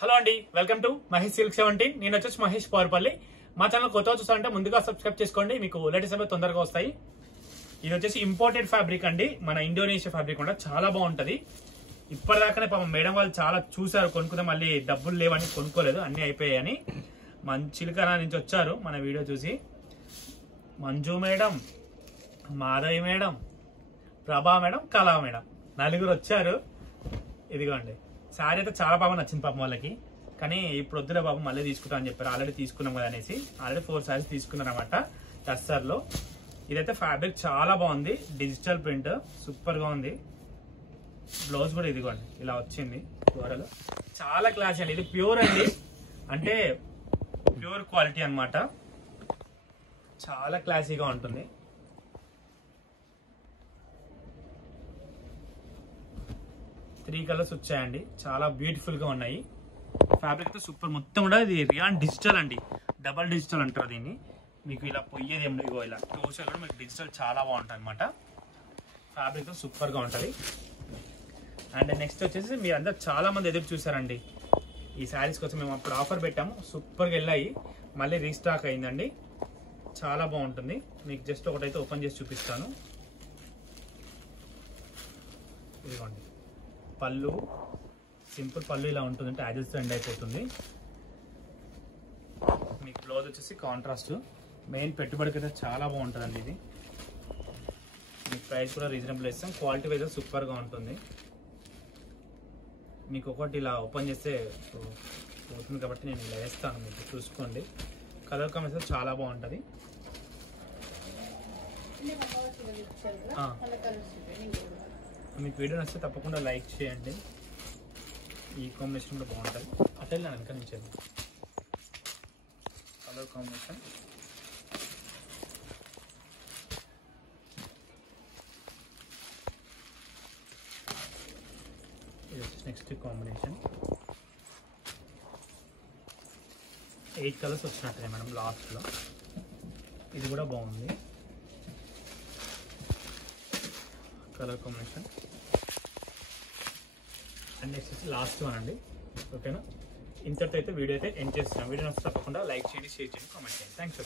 Hello అండి, welcome to Mahesh silk 17. నేను వచ్చేసి మహేష్ పవర్పల్లి. మా ఛానల్ కొత్తగా చూస్తారంటే ముందుగా సబ్స్క్రైబ్ చేసుకోండి, మీకు లేటెస్ట్ అవి తొందరగా వస్తాయి. ఇది వచ్చేసి ఇంపోర్టెడ్ ఫ్యాబ్రిక్ అండి, మన ఇండోనేషియా ఫ్యాబ్రిక్ కూడా చాలా బాగుంటది. ఇప్పటిదాకానే పాపం మేడం వాళ్ళు చాలా చూసారు, కొనుక్కుంటే మళ్ళీ డబ్బులు లేవని కొనుక్కోలేదు, అన్ని అయిపోయాయని. చిలుకరా నుంచి వచ్చారు మన వీడియో చూసి. మంజు మేడం, మాధవి మేడం, ప్రభా మేడం, కళా మేడం, నలుగురు వచ్చారు. ఇదిగోండి, శారీ అయితే చాలా బాగా నచ్చింది పాపం వాళ్ళకి. కానీ ఇప్పుడు వద్దులే బాబు మళ్ళీ తీసుకుంటా అని చెప్పారు. ఆల్రెడీ తీసుకున్నాం కదా అనేసి ఆల్రెడీ 4 శారీస్ తీసుకున్నారు అనమాట టస్సర్లో. ఇదైతే ఫ్యాబ్రిక్ చాలా బాగుంది, డిజిటల్ ప్రింట్ సూపర్ గా ఉంది. బ్లౌజ్ కూడా ఇదిగోండి ఇలా వచ్చింది. కూరలు చాలా క్లాస్ అండి, ఇది ప్యూర్ అండి, అంటే ప్యూర్ క్వాలిటీ అన్నమాట. చాలా క్లాసీగా ఉంటుంది. త్రీ కలర్స్ వచ్చాయండి, చాలా బ్యూటిఫుల్ గా ఉన్నాయి. ఫ్యాబ్రిక్ అయితే సూపర్, మొత్తం కూడా ఇది రియాన్ డిజిటల్ అండి, డబల్ డిజిటల్ అంటారు దీన్ని. మీకు ఇలా పొయ్యేది ఏం ఇగో ఇలా క్లోజర్ కూడా మీకు డిజిటల్ చాలా బాగుంటుంది అనమాట. ఫ్యాబ్రిక్ సూపర్ గా ఉంటుంది. అండ్ నెక్స్ట్ వచ్చేసి మీరు అందరు చాలా మంది ఎదురు చూసారండి ఈ శారీస్ కోసం. మేము అప్పుడు ఆఫర్ పెట్టాము, సూపర్ గా వెళ్ళాయి, మళ్ళీ రీస్టాక్ అయిందండి. చాలా బాగుంటుంది. మీకు జస్ట్ ఒకటైతే ఓపెన్ చేసి చూపిస్తాను. ఇదిగోండి పళ్ళు, సింపుల్ పళ్ళు ఇలా ఉంటుంది, అంటే యాజెస్ ఎండ్ అయిపోతుంది. మీకు బ్లౌజ్ వచ్చేసి కాంట్రాస్ట్. మెయిన్ పెట్టుబడికి అయితే చాలా బాగుంటుందండి ఇది. మీకు ప్రైస్ కూడా రీజనబుల్ ఇస్తాం, క్వాలిటీ వైజ్ సూపర్గా ఉంటుంది. మీకు ఒకటి ఇలా ఓపెన్ చేస్తే పోతుంది కాబట్టి నేను ఇలా వేస్తాను, మీకు చూసుకోండి. కలర్ కాంబినేషన్ చాలా బాగుంటుంది. మీకు వీడియో నచ్చితే తప్పకుండా లైక్ చేయండి. ఈ కాంబినేషన్ కూడా బాగుంటుంది. అట్లా వెనక నుంచి colour combination next combination 8 colours వచ్చినట్టే మేడం లాస్ట్లో. ఇది కూడా బాగుంది కలర్ కాంబినేషన్. అండ్ నెక్స్ట్ వచ్చి లాస్ట్ వన్ అండి. ఓకేనా, ఇంతటితో అయితే వీడియో అయితే ఎండ్ చేస్తున్నాం. వీడియో నచ్చితే తప్పకుండా లైక్ చేయండి, షేర్ చేయండి, కామెంట్ చేయండి. థ్యాంక్స్.